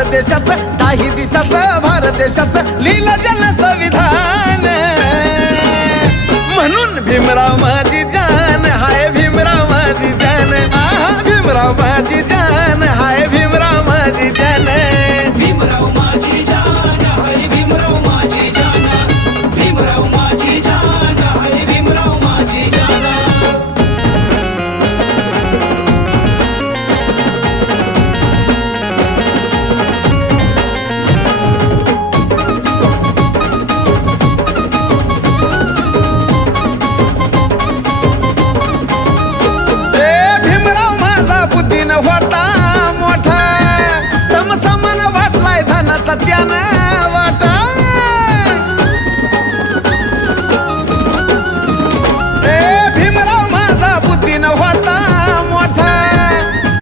भारत देशाचं, काही दिशाचं भारत देशाचं लिहिलं जन संविधान. म्हणून भीमराव माझी जान, हाय भीमराव माझी जान, आहा भीमराव माझी जान, हाय भीमराव माझी जान. भीमराव माझी जान, हाय भीमराव माझी जान, भीमराव माझी जान, हाय भीमराव माझी जान. बुद्धीनं होता मोठा, समसमान वाटलाय धनाचा त्यानं.